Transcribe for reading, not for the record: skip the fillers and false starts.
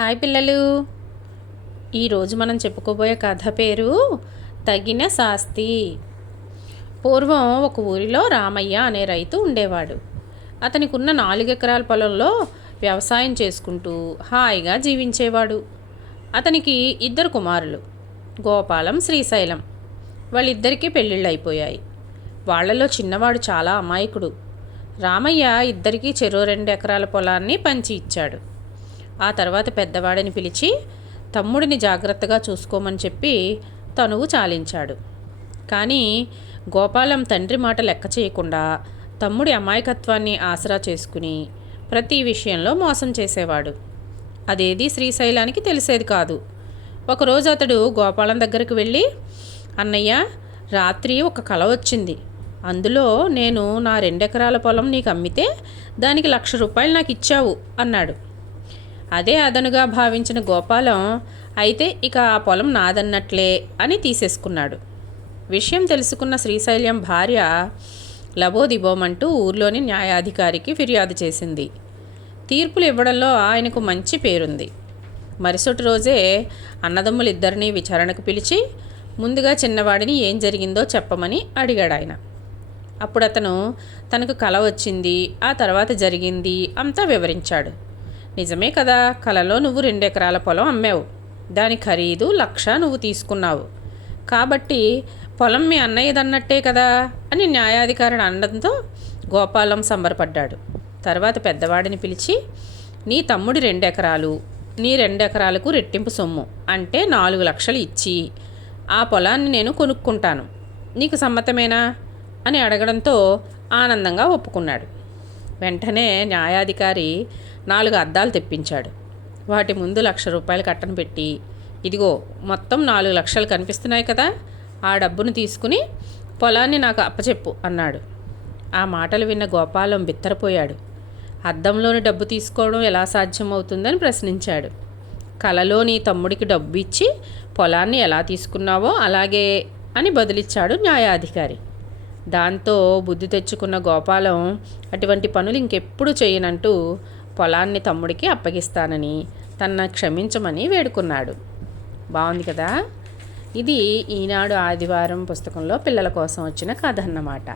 Hi పిల్లలు. ఈరోజు మనం చెప్పుకోబోయే కథ పేరు తగిన శాస్తి. పూర్వం ఒక ఊరిలో రామయ్య అనే రైతు ఉండేవాడు. అతనికి ఉన్న 4 ఎకరాల పొలంలో వ్యవసాయం చేసుకుంటూ హాయిగా జీవించేవాడు. అతనికి 2 కుమారులు, గోపాలం, శ్రీశైలం. వాళ్ళిద్దరికీ పెళ్ళిళ్ళు అయిపోయాయి. వాళ్లలో చిన్నవాడు చాలా అమాయకుడు. రామయ్య ఇద్దరికీ చెరో 2 ఎకరాల పొలాన్ని పంచి ఇచ్చాడు. ఆ తర్వాత పెద్దవాడిని పిలిచి తమ్ముడిని జాగ్రత్తగా చూసుకోమని చెప్పి తనువు చాలించాడు. కానీ గోపాలం తండ్రి మాట లెక్క చేయకుండా తమ్ముడి అమాయకత్వాన్ని ఆసరా చేసుకుని ప్రతి విషయంలో మోసం చేసేవాడు. అదేది శ్రీశైలానికి తెలిసేది కాదు. ఒకరోజు అతడు గోపాలం దగ్గరికి వెళ్ళి, అన్నయ్య, రాత్రి ఒక కల వచ్చింది. అందులో నేను నా 2 ఎకరాల పొలం నీకు అమ్మితే దానికి ₹1,00,000 నాకు ఇచ్చావు అన్నాడు. అదే అదనుగా భావించిన గోపాలం, అయితే ఇక ఆ పొలం నాదన్నట్లే అని తీసేసుకున్నాడు. విషయం తెలుసుకున్న శ్రీశైలం భార్య లబోదిబోమంటూ ఊర్లోని న్యాయాధికారికి ఫిర్యాదు చేసింది. తీర్పులు ఇవ్వడంలో ఆయనకు మంచి పేరుంది. మరుసటి రోజే అన్నదమ్ములిద్దరినీ విచారణకు పిలిచి ముందుగా చిన్నవాడిని ఏం జరిగిందో చెప్పమని అడిగాడు ఆయన. అప్పుడు అతను తనకు కల వచ్చింది, ఆ తర్వాత జరిగింది అంతా వివరించాడు. నిజమే కదా, కలలో నువ్వు 2 ఎకరాల పొలం అమ్మావు. దాని ఖరీదు 1,00,000 నువ్వు తీసుకున్నావు. కాబట్టి పొలం మీ అన్నయ్యదన్నట్టే కదా అని న్యాయాధికారి అనడంతో గోపాలం సంబరపడ్డాడు. తర్వాత పెద్దవాడిని పిలిచి, నీ తమ్ముడి 2 ఎకరాలు, నీ 2 ఎకరాలకు రెట్టింపు సొమ్ము అంటే 4,00,000 ఇచ్చి ఆ పొలాన్ని నేను కొనుక్కుంటాను, నీకు సమ్మతమేనా అని అడగడంతో ఆనందంగా ఒప్పుకున్నాడు. వెంటనే న్యాయాధికారి 4 అద్దాలు తెప్పించాడు. వాటి ముందు ₹1,00,000 కట్టను పెట్టి, ఇదిగో మొత్తం 4,00,000 కనిపిస్తున్నాయి కదా, ఆ డబ్బును తీసుకుని పొలాన్ని నాకు అప్పచెప్పు అన్నాడు. ఆ మాటలు విన్న గోపాలం బిత్తరపోయాడు. అద్దంలోని డబ్బు తీసుకోవడం ఎలా సాధ్యమవుతుందని ప్రశ్నించాడు. కలలో నీ తమ్ముడికి డబ్బు ఇచ్చి పొలాన్ని ఎలా తీసుకున్నావో అలాగే అని బదులిచ్చాడు న్యాయాధికారి. దాంతో బుద్ధి తెచ్చుకున్న గోపాలం అటువంటి పనులు ఇంకెప్పుడు చేయనంటూ పొలాన్ని తమ్ముడికి అప్పగిస్తానని తనను క్షమించమని వేడుకున్నాడు. బాగుంది కదా. ఇది ఈనాడు ఆదివారం పుస్తకంలో పిల్లల కోసం వచ్చిన కథ అన్నమాట.